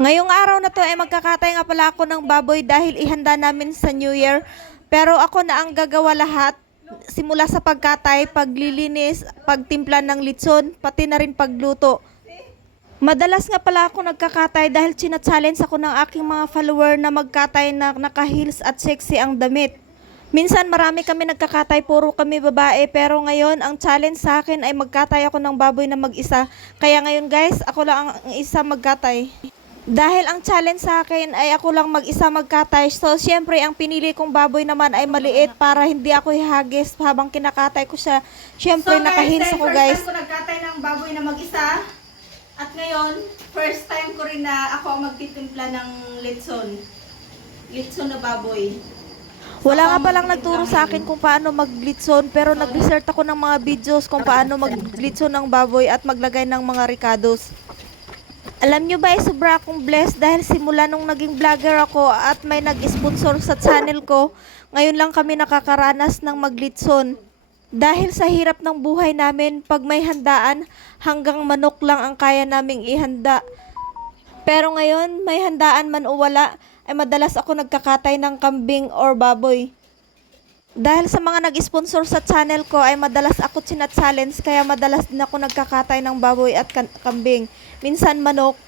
Ngayong araw na to ay magkakatay nga pala ako ng baboy dahil ihanda namin sa New Year. Pero ako na ang gagawa lahat. Simula sa pagkatay, paglilinis, pagtimpla ng litson, pati na rin pagluto. Madalas nga pala ako nagkakatay dahil china-challenge ako ng aking mga follower na magkatay na naka-heels at sexy ang damit. Minsan marami kami nagkakatay, puro kami babae, pero ngayon ang challenge sa akin ay magkatay ako ng baboy na mag-isa. Kaya ngayon guys, ako lang ang isa magkatay. Dahil ang challenge sa akin ay ako lang mag-isa magkatay, so syempre ang pinili kong baboy naman ay maliit para hindi ako hihagis habang kinakatay ko siya. Syempre naka-heels ako guys. First time ko nagkatay ng baboy na mag-isa. At ngayon, first time ko rin na ako ang magtitimpla ng litson. Litson na baboy. Wala nga palang nagturo sa akin kung paano maglitson, pero nag-research ako ng mga videos kung paano maglitson ng baboy at maglagay ng mga ricados. Alam nyo ba, sobra akong blessed dahil simula nung naging vlogger ako at may nag-sponsor sa channel ko, ngayon lang kami nakakaranas ng maglitson. Dahil sa hirap ng buhay namin, pag may handaan, hanggang manok lang ang kaya naming ihanda. Pero ngayon, may handaan man o wala, ay madalas ako nagkakatay ng kambing or baboy. Dahil sa mga nag-sponsor sa channel ko ay madalas ako china-challenge, kaya madalas din ako nagkakatay ng baboy at kambing. Minsan manok.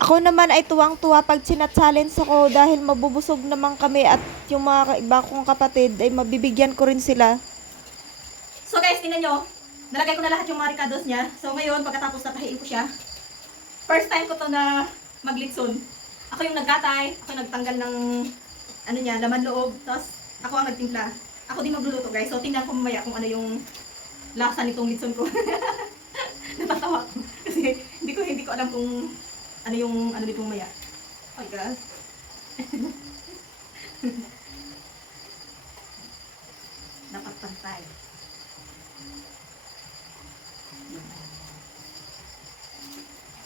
Ako naman ay tuwang-tuwa pag china-challenge ako dahil mabubusog naman kami at yung mga iba kong kapatid ay mabibigyan ko rin sila. So guys, tingnan nyo. Nalagay ko na lahat yung mga ricados niya. So ngayon, pagkatapos natahiin ko siya, first time ko to na maglitson. Ako yung nagkatay, ako yung nagtanggal ng ano niya, laman loob, tapos ako ang nagtimpla. Ako din magluluto guys. So tingnan ko mamaya kung ano yung lasa nitong litson ko. Natatawa ko. Kasi hindi ko alam kung ano yung ano nitong maya. Oh my God. Dapat pantay.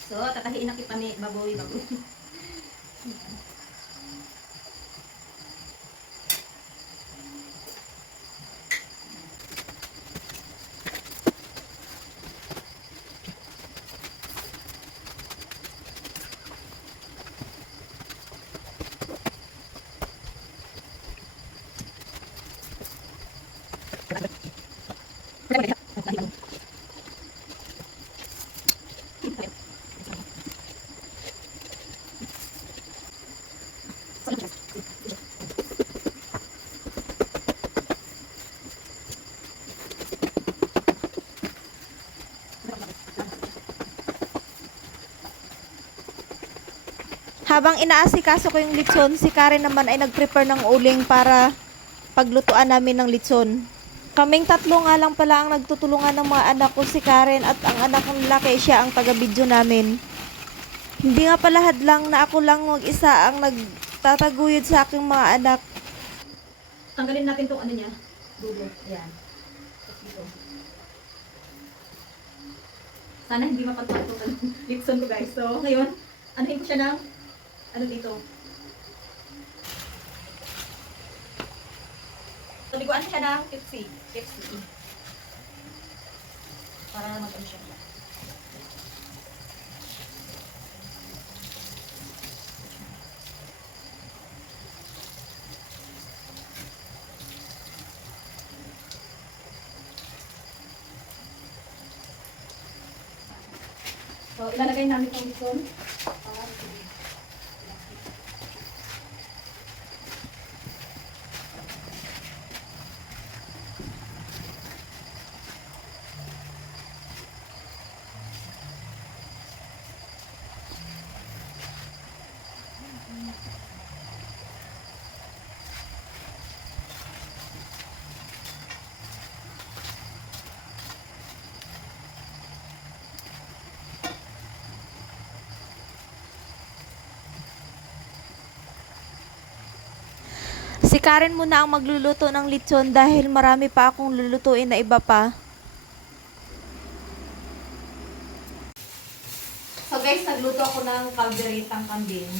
So, tatahiin na kita ni baboy. Habang inaasikaso ko yung litson, si Karen naman ay nag-prepare ng uling para paglutuan namin ng litson. Kaming tatlo nga lang pala ang nagtutulungan ng mga anak ko, si Karen at ang anak kong lalaki, siya ang taga-video namin. Hindi nga pala hadlang na ako lang mag-isa ang nagtataguyod sa aking mga anak. Tanggalin natin tong ano niya. Dulo. Ayan. Dito. Sana hindi mapagpag itong litson ko guys. So, ngayon, anuhin ko siya ng ano dito. So, liguan siya ng Pepsi. Para mag-ano siya. So, ilalagay namin itong litson. Si Karen muna ang magluluto ng litson dahil marami pa akong lulutuin na iba pa. So guys, nagluto ako ng kalderitang kambing.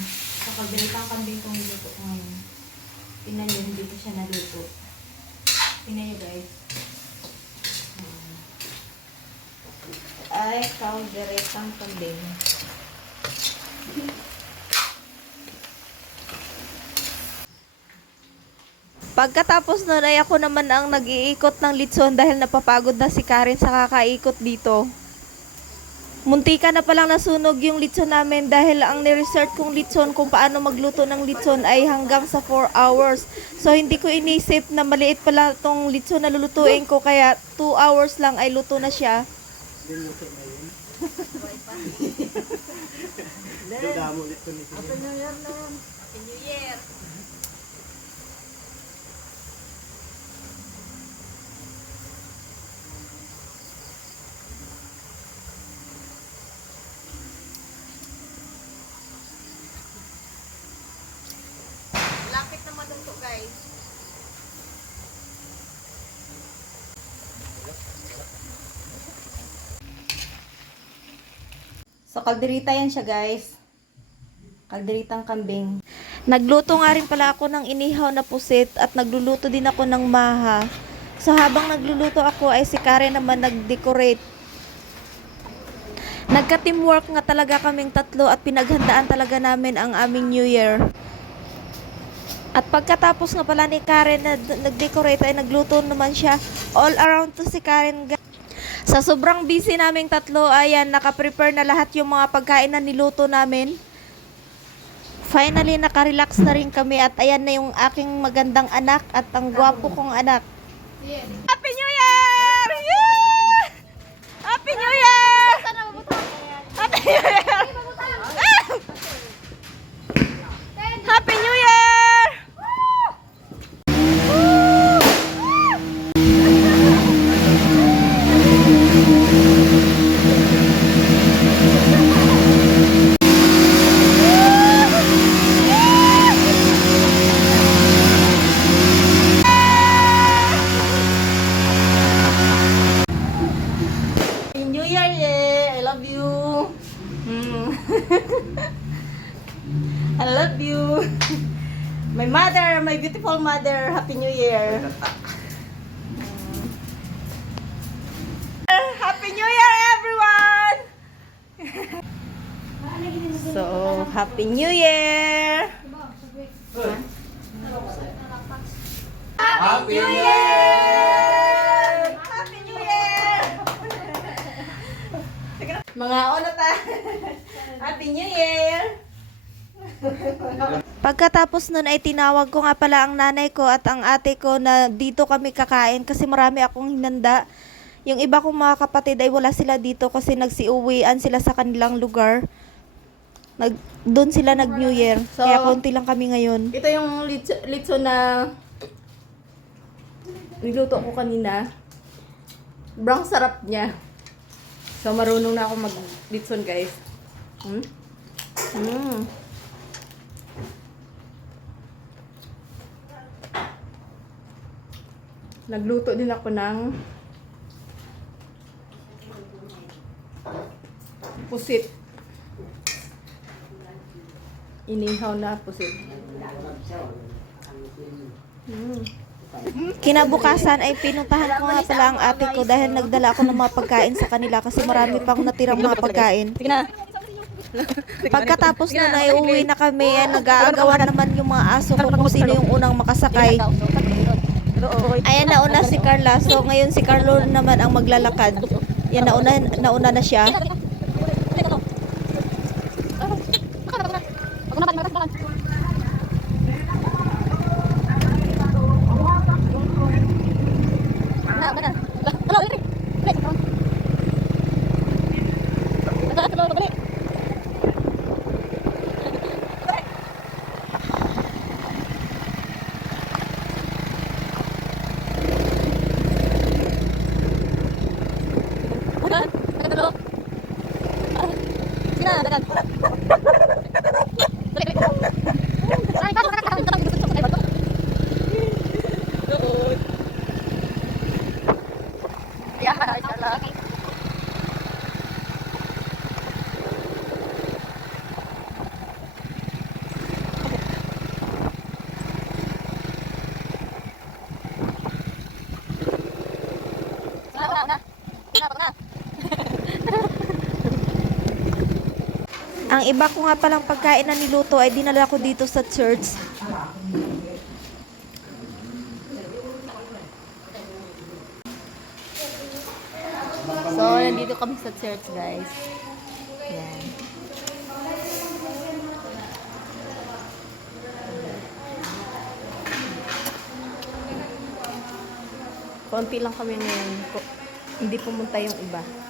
So kalderitang kambing kong niluto ko ngayon. Tingnan nyo, hindi ko siya naluto. Tingnan nyo guys. Ay, kalderitang kambing. Pagkatapos nun ay ako naman ang nag-iikot ng litson dahil napapagod na si Karen sa kakaikot dito. Muntika na palang nasunog yung litson namin dahil ang ni-research kong litson kung paano magluto ng litson ay hanggang sa 4 hours. So hindi ko inisip na maliit pala tong litson na lulutuin ko kaya 2 hours lang ay luto na siya. New Year. Lapit na maluto guys. So, kalderita yan siya, guys. Kalderitang kambing. Nagluto nga rin pala ako ng inihaw na pusit at nagluluto din ako ng maha. So habang nagluluto ako ay si Karen naman nag-decorate. Nagka-teamwork nga talaga kaming tatlo at pinaghandaan talaga namin ang aming New Year. At pagkatapos nga pala ni Karen na nag-decorate ay nagluto naman siya. All around to si Karen. Sa sobrang busy naming tatlo, ayan, naka-prepare na lahat yung mga pagkain na niluto namin. Finally, naka-relax na rin kami at ayan na yung aking magandang anak at ang gwapo kong anak. Happy New Year! Yeah! Happy New Year! Happy New Year! Ah! Happy New Year! New Year, yeah! I love you! I love you! My mother, my beautiful mother, Happy New Year! Happy New Year, everyone! So, Happy New Year! Happy New Year! Happy New Year! Mga ono ta. Happy New Year! Pagkatapos nun ay tinawag ko nga pala ang nanay ko at ang ate ko na dito kami kakain kasi marami akong hinanda. Yung iba kong mga kapatid ay wala sila dito kasi nagsiuwian sila sa kanilang lugar. Doon sila nag-New Year. So, Kaya konti lang kami ngayon. Ito yung litso na niluto ko kanina. Brang sarap niya. So, marunong na ako mag-litson, guys. Nagluto din ako ng pusit. Inihaw na pusit. Kinabukasan ay pinuntahan ko nga pala ang ate ko dahil nagdala ako ng mga pagkain sa kanila kasi marami pang natirang mga pagkain. Sige na. Pagkatapos na naiuwi na kami, ay nag-aagawan naman yung mga aso ko kung sino yung unang makasakay. Ayan, nauna si Carla. So, ngayon si Carlo naman ang maglalakad. Yan, nauna na siya. Ang iba ko nga palang pagkain na niluto ay dinala ko dito sa church. So, nandito kami sa church, guys. Yan. Konti lang kami ngayon. Hindi pumunta yung iba.